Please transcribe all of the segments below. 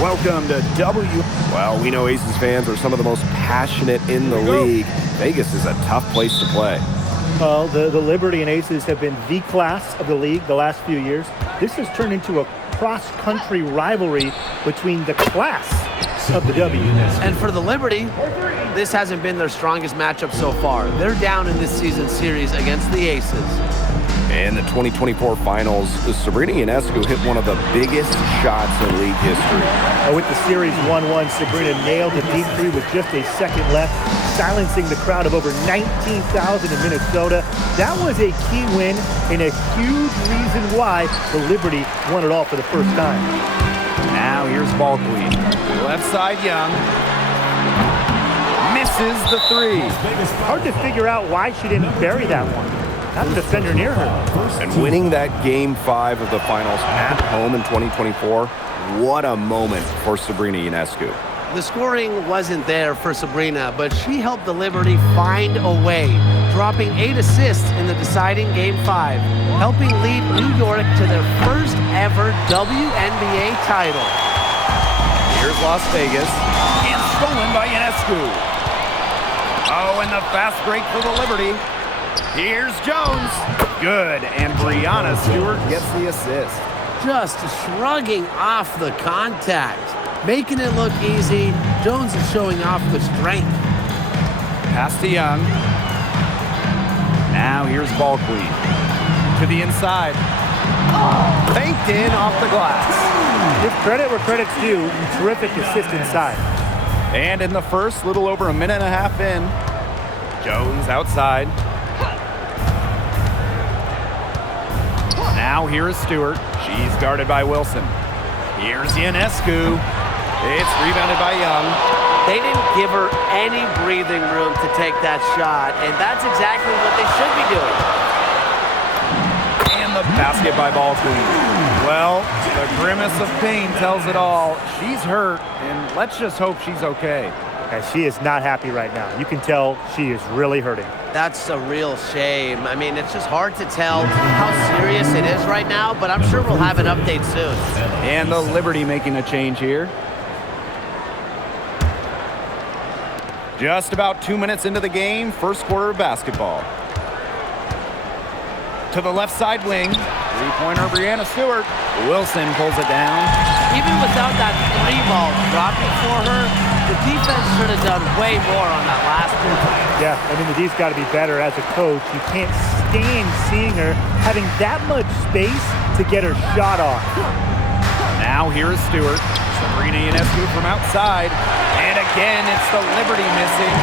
Welcome to Well, we know Aces fans are some of the most passionate in the league. Vegas is a tough place to play. Well, the Liberty and Aces have been the class of the league the last few years. This has turned into a cross-country rivalry between the class of the W. And for the Liberty, this hasn't been their strongest matchup so far. They're down in this season's series against the Aces. In the 2024 finals, Sabrina Ionescu hit one of the biggest shots in league history. With the series 1-1, Sabrina nailed the deep three with just a second left, silencing the crowd of over 19,000 in Minnesota. That was a key win and a huge reason why the Liberty won it all for the first time. Now here's ball queen. Left side Young. Misses the three. Hard to figure out why she didn't bury that one. Not a defender near her. And winning that Game 5 of the finals at home in 2024, what a moment for Sabrina Ionescu. The scoring wasn't there for Sabrina, but she helped the Liberty find a way, dropping 8 assists in the deciding Game 5, helping lead New York to their first ever WNBA title. Here's Las Vegas, and stolen by Ionescu. Oh, and the fast break for the Liberty. Here's Jones. Good, and Brianna Stewart gets the assist. Just shrugging off the contact, making it look easy. Jones is showing off the strength. Pass to Young. Now here's ball queen. To the inside. Banked in off the glass. Give credit where credit's due. Terrific assist inside. And in the first, little over a minute and a half in, Jones outside. Now here is Stewart. She's guarded by Wilson. Here's Ionescu. It's rebounded by Young. They didn't give her any breathing room to take that shot, and that's exactly what they should be doing. And the basket by ball queen. Well, the grimace of pain tells it all. She's hurt, and let's just hope she's okay. And she is not happy right now. You can tell she is really hurting. That's a real shame. I mean, it's just hard to tell how serious it is right now, but I'm sure we'll have an update soon. And the Liberty making a change here. Just about 2 minutes into the game, first quarter of basketball. To the left side wing. Three-pointer, Brianna Stewart. Wilson pulls it down. Even without that three ball dropping for her, the defense should have done way more on that last one. Yeah, I mean, the D's got to be better as a coach. You can't stand seeing her having that much space to get her shot off. Now here is Stewart. Sabrina Ionescu from outside. And again, it's the Liberty missing.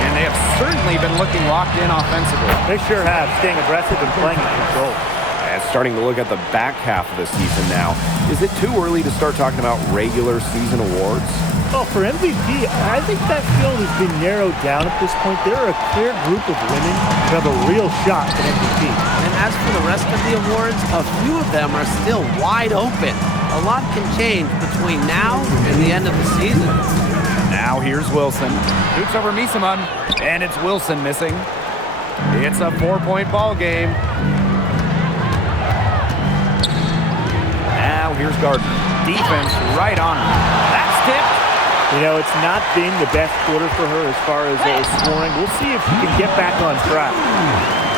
And they have certainly been looking locked in offensively. They sure have, staying aggressive and playing in control. And starting to look at the back half of the season now. Is it too early to start talking about regular season awards? Well, for MVP, I think that field has been narrowed down at this point. There are a clear group of women who have a real shot at MVP. And as for the rest of the awards, a few of them are still wide open. A lot can change between now and the end of the season. Now here's Wilson. Shoots over Misaman, and it's Wilson missing. It's a 4-point ball game. Now here's Gardner. Defense right on him. That's tipped. You know, it's not been the best quarter for her as far as scoring. We'll see if she can get back on track.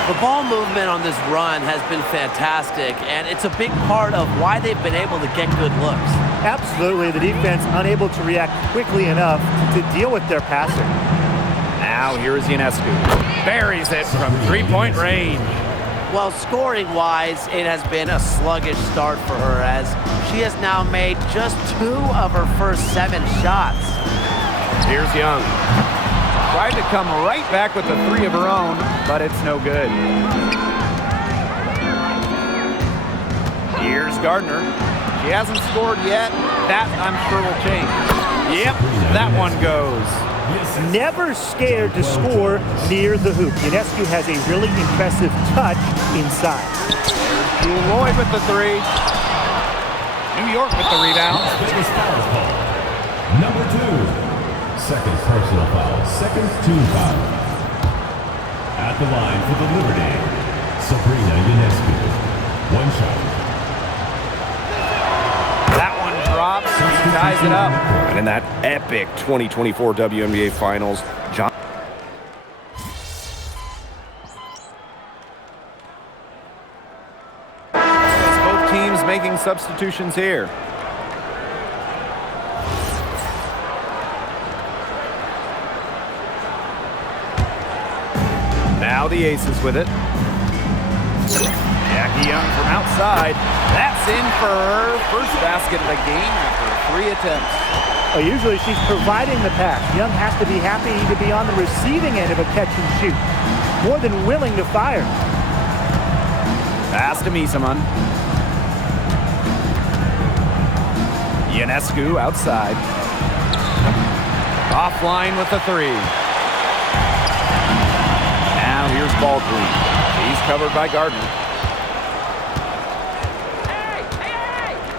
The ball movement on this run has been fantastic, and it's a big part of why they've been able to get good looks. Absolutely. The defense unable to react quickly enough to deal with their passing. Now here is Ionescu. Buries it from three-point range. Well, scoring-wise, it has been a sluggish start for her as she has now made just 2 of her first 7 shots. Here's Young. Tried to come right back with the 3 of her own, but it's no good. Here's Gardner. She hasn't scored yet. That, I'm sure, will change. Yep, that one goes. Never scared to score near the hoop. Ionescu has a really impressive touch inside. Lloyd with the 3. New York with the rebound. Number 2. Second personal foul. Second team foul. At the line for the Liberty, Sabrina Ionescu. One shot. That one drops. He ties it up. And in that epic 2024 WNBA Finals, John. Both teams making substitutions here. Now the Aces with it. Jackie Young from outside. That's in for her first basket of the game after 3 attempts. Usually she's providing the pass. Young has to be happy to be on the receiving end of a catch and shoot. More than willing to fire. Pass to Misaman. Ionescu outside. Offline with the 3. Now here's Baldwin. He's covered by Gardner.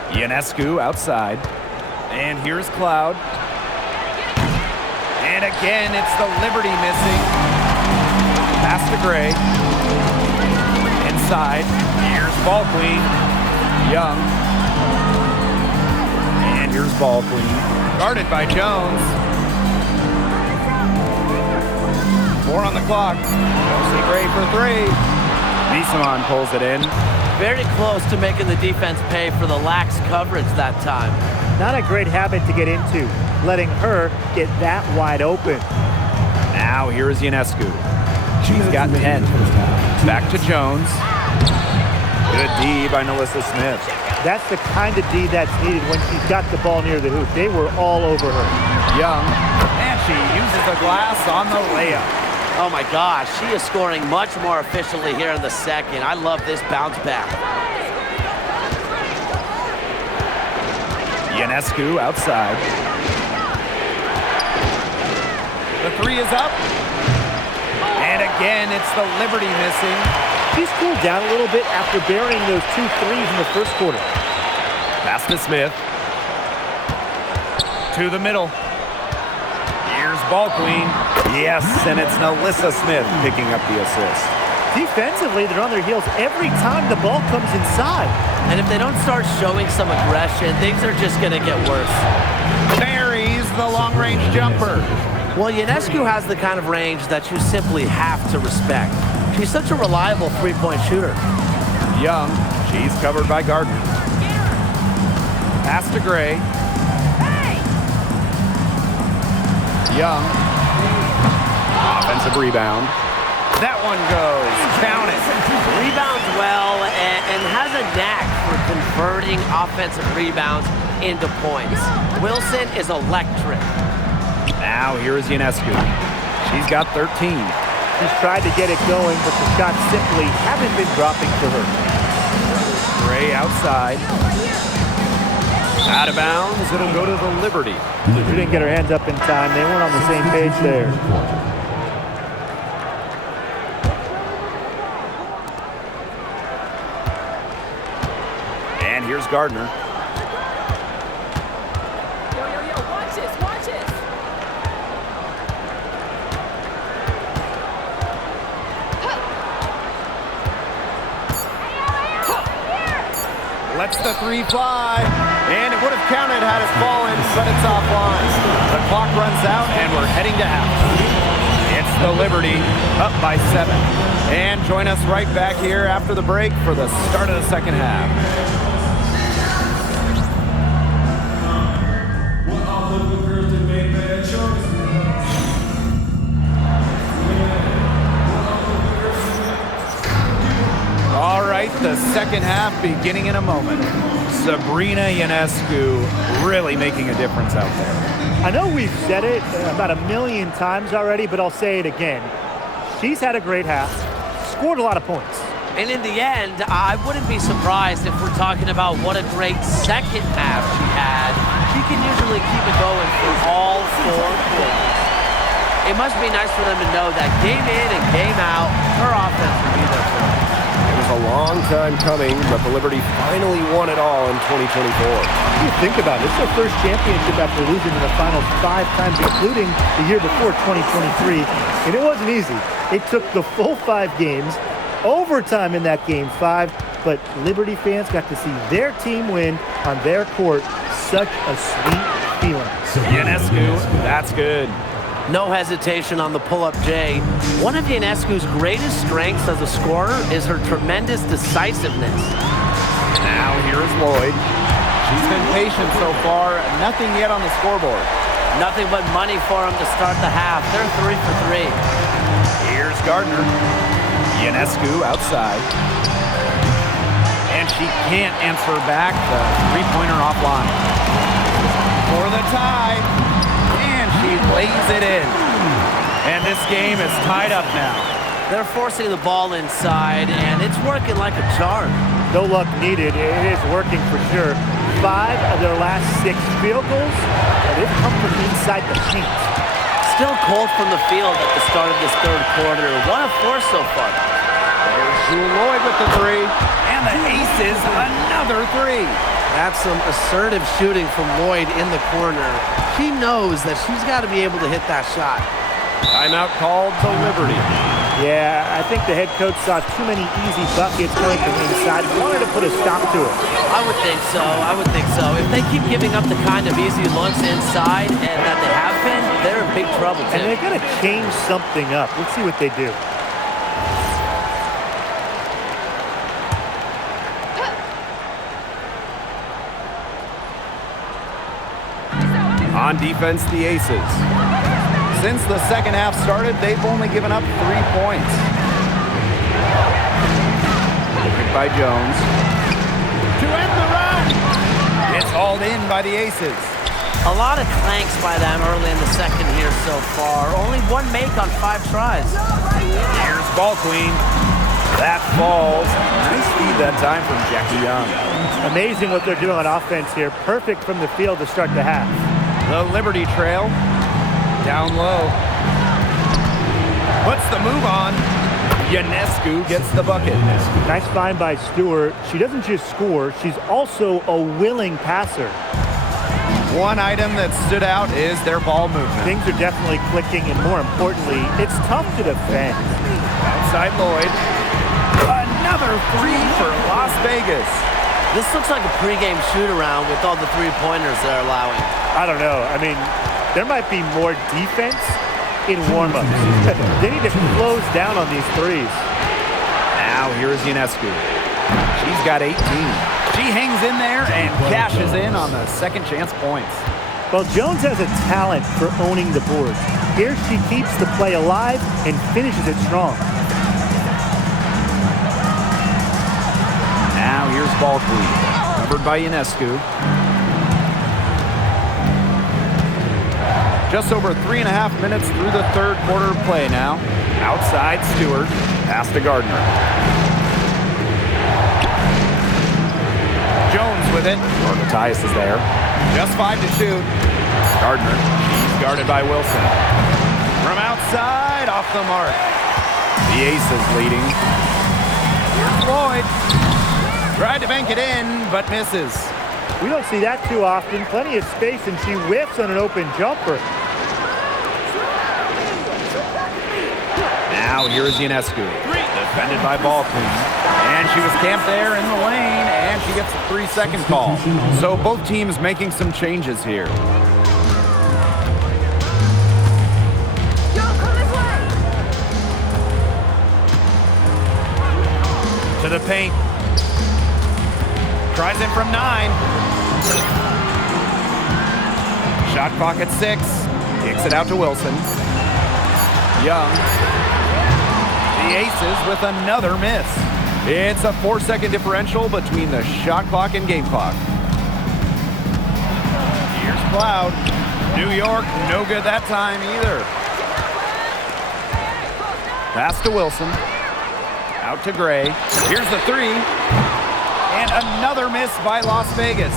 Ionescu outside. And here's Cloud. And again, it's the Liberty missing. Pass to Gray. Inside. Here's Baldwin. Young. And here's Baldwin. Guarded by Jones. 4 on the clock. Chelsea Gray for 3. Misaman pulls it in. Very close to making the defense pay for the lax coverage that time. Not a great habit to get into, letting her get that wide open. Now here is Ionescu. She's got 10. Back to Jones. Good D by Nalissa Smith. That's the kind of D that's needed when she's got the ball near the hoop. They were all over her. Young. And she uses the glass on the layup. Oh my gosh, she is scoring much more efficiently here in the second. I love this bounce back. Ionescu outside. The 3 is up. And again, it's the Liberty missing. She's cooled down a little bit after burying those 2 threes in the first quarter. Pass to Smith. To the middle. Here's Baldwin. Yes, and it's Nalissa Smith picking up the assist. Defensively, they're on their heels every time the ball comes inside. And if they don't start showing some aggression, things are just going to get worse. Buries the long-range jumper. Well, Ionescu has the kind of range that you simply have to respect. She's such a reliable three-point shooter. Young, she's covered by Gardner. Pass to Gray. Young. Offensive rebound. That one goes. Count it. Rebounds well and has a knack for converting offensive rebounds into points. Wilson is electric. Now here is Ionescu. She's got 13. She's tried to get it going, but the shots simply haven't been dropping for her. Gray outside. Out of bounds. It'll go to the Liberty. She didn't get her hands up in time. They weren't on the same page there. And here's Gardner. Watch this, watch this. Lets the 3 fly. And it would have counted had it fallen, but it's offline. The clock runs out, and we're heading to halftime. It's the Liberty, up by 7. And join us right back here after the break for the start of the second half. All right, the second half beginning in a moment. Sabrina Ionescu really making a difference out there. I know we've said it about 1,000,000 times already, but I'll say it again. She's had a great half, scored a lot of points. And in the end, I wouldn't be surprised if we're talking about what a great second half she had. She can usually keep it going for all 4 quarters. It must be nice for them to know that game in and game out, her offense will be there for them. It was a long time coming, but the Liberty finally won it all in 2024. You think about it, it's their first championship after losing in the finals 5 times, including the year before 2023. And it wasn't easy. It took the full 5 games, overtime in that game 5, but Liberty fans got to see their team win on their court. Such a sweet feeling. Ionescu, that's good. No hesitation on the pull-up J. One of Ionescu's greatest strengths as a scorer is her tremendous decisiveness. Now here is Lloyd. She's been patient so far. Nothing yet on the scoreboard. Nothing but money for them to start the half. They're 3 for 3. Here's Gardner. Ionescu outside. And she can't answer back the three-pointer offline. For the tie. And she lays it in. And this game is tied up now. They're forcing the ball inside, and it's working like a charm. No luck needed. It is working for sure. 5 of their last 6 field goals, they've come from inside the paint. Still cold from the field at the start of this third quarter. 1 of 4 so far. There's Jewel Lloyd with the 3. And the Aces, another 3. That's some assertive shooting from Lloyd in the corner. She knows that she's got to be able to hit that shot. Timeout called to Liberty. Yeah, I think the head coach saw too many easy buckets coming from inside. Wanted to put a stop to it. I would think so. I would think so. If they keep giving up the kind of easy looks inside and that they have been, they're in big trouble, Tim. And they're going to change something up. Let's see what they do. On defense, the Aces. Since the second half started, they've only given up 3 points. Picked by Jones. To end the run! It's hauled in by the Aces. A lot of clanks by them early in the second here so far. Only 1 make on 5 tries. Here's Ball Queen. That falls. Nice feed that time from Jackie Young. Amazing what they're doing on offense here. Perfect from the field to start the half. The Liberty trail. Down low. Puts the move on. Ionescu gets the bucket. Nice find by Stewart. She doesn't just score, she's also a willing passer. One item that stood out is their ball movement. Things are definitely clicking, and more importantly, it's tough to defend. Outside Lloyd. Another 3 for Las Vegas. This looks like a pregame shoot-around with all the three-pointers they're allowing. I don't know. I mean, there might be more defense in warm-ups. They need to close down on these threes. Now here's Ionescu. She's got 18. She hangs in there and cashes in on the second chance points. Well, Jones has a talent for owning the boards. Here she keeps the play alive and finishes it strong. Now here's Ball Queen. Covered by Ionescu. Just over 3.5 minutes through the third quarter of play now. Outside Stewart. Pass to Gardner. Jones with it. Mathias is there. Just 5 to shoot. Gardner. She's guarded by Wilson. From outside, off the mark. The Aces leading. Here's Lloyd. Tried to bank it in, but misses. We don't see that too often. Plenty of space, and she whiffs on an open jumper. Now here is Ionescu. Defended by Ball Queen. And she was camped there in the lane, and she gets a 3-second call. So both teams making some changes here. To the paint. Tries it from 9. Shot clock at 6. Kicks it out to Wilson. Young. The Aces with another miss. It's a 4-second differential between the shot clock and game clock. Here's Cloud. New York, no good that time either. Pass to Wilson. Out to Gray. Here's the 3. And another miss by Las Vegas.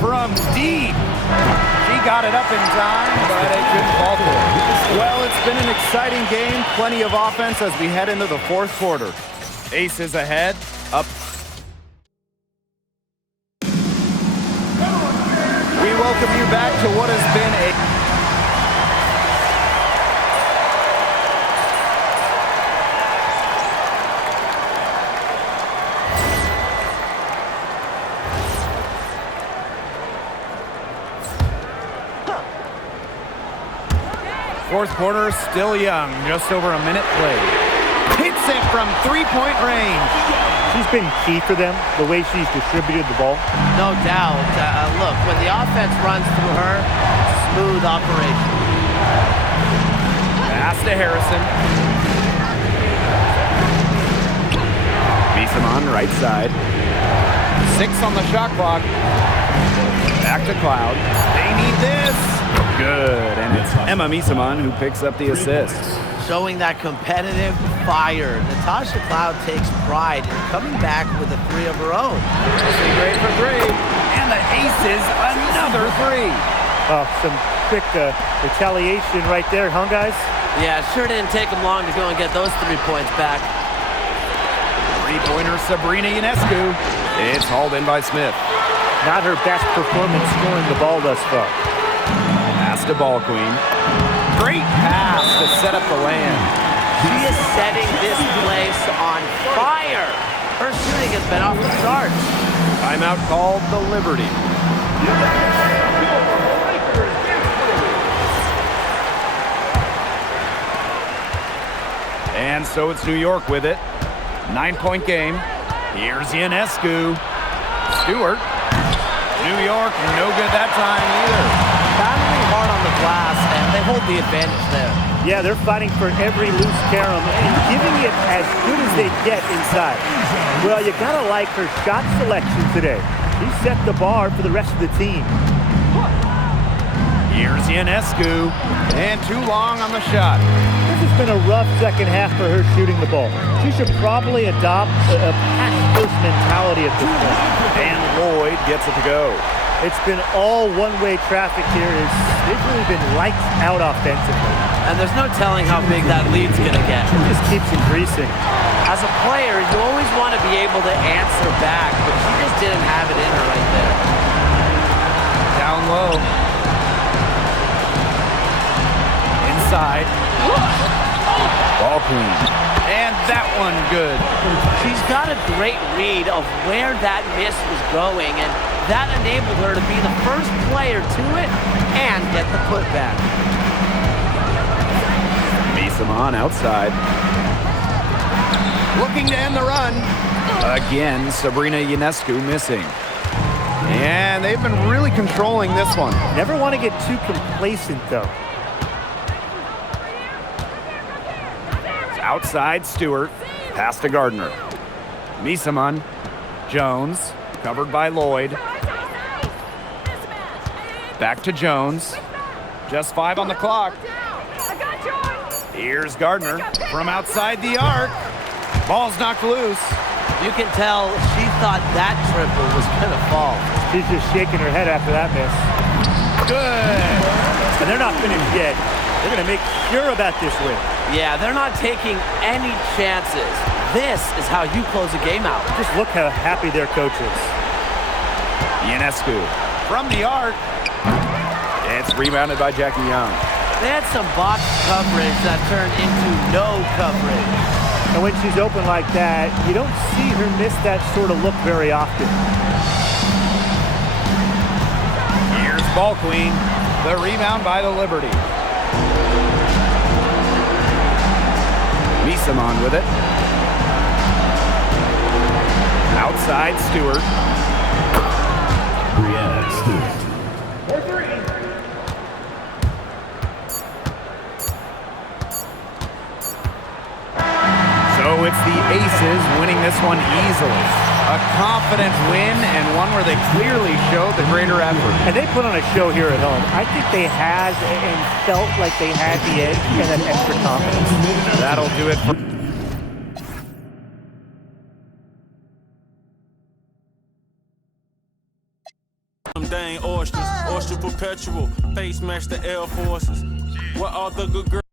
From deep. She got it up in time, but it couldn't fall through. Well, it's been an exciting game. Plenty of offense as we head into the fourth quarter. Aces ahead. Up. We welcome you back to what has been a... fourth quarter still young, just over a minute played. Hits it from three-point range. She's been key for them, the way she's distributed the ball. No doubt. Look, when the offense runs through her, smooth operation. Pass to Harrison. Misamon, right side. 6 on the shot clock. Back to Cloud. They need this. Good. And it's Emma Misamon who picks up the assist. Showing that competitive fire. Natasha Cloud takes pride in coming back with a 3 of her own. Great for 3. And the aces, another 3. Oh, some quick retaliation right there, huh, guys? Yeah, it sure didn't take them long to go and get those 3 points back. Three-pointer Sabrina Ionescu. It's hauled in by Smith. Not her best performance scoring the ball thus far. Pass to Ball Queen. Great pass to set up the land. She is setting this place on fire. Her shooting has been off the charts. Timeout called the Liberty. And so it's New York with it. 9-point game. Here's Ionescu. Stewart. New York, no good that time either. Battling hard on the glass, and they hold the advantage there. Yeah, they're fighting for every loose carom and giving it as good as they get inside. Well, you gotta like her shot selection today. She set the bar for the rest of the team. Here's Ionescu. And too long on the shot. This has been a rough second half for her shooting the ball. She should probably adopt a pass-first mentality at this point. And Lloyd gets it to go. It's been all one-way traffic here. They've really been lights out offensively. And there's no telling how big that lead's going to get. It just keeps increasing. As a player, you always want to be able to answer back, but she just didn't have it in her right there. Down low. Inside. Ball Queen. And that one good. She's got a great read of where that miss was going, and that enabled her to be the first player to it and get the putback. Misamon outside. Looking to end the run. Again, Sabrina Ionescu missing. And they've been really controlling this one. Never want to get too complacent, though. Outside, Stewart. Pass to Gardner. Misamon. Jones. Covered by Lloyd. Back to Jones. Just 5 on the clock. Here's Gardner from outside the arc. Ball's knocked loose. You can tell she thought that triple was going to fall. She's just shaking her head after that miss. Good. And they're not finished yet. They're going to make sure about this win. Yeah, they're not taking any chances. This is how you close a game out. Just look how happy their coach is. Ionescu from the arc. It's rebounded by Jackie Young. They had some box coverage that turned into no coverage. And when she's open like that, you don't see her miss that sort of look very often. Here's Ball Queen. The rebound by the Liberty. Misamon with it. Outside, Stewart. Brianna Stewart. So it's the Aces winning this one easily. A confident win and one where they clearly showed the greater effort. And they put on a show here at home. I think they had and felt like they had the edge and that extra confidence. That'll do it for... Dang oysters, oyster perpetual, face match the Air Forces. What all the good girls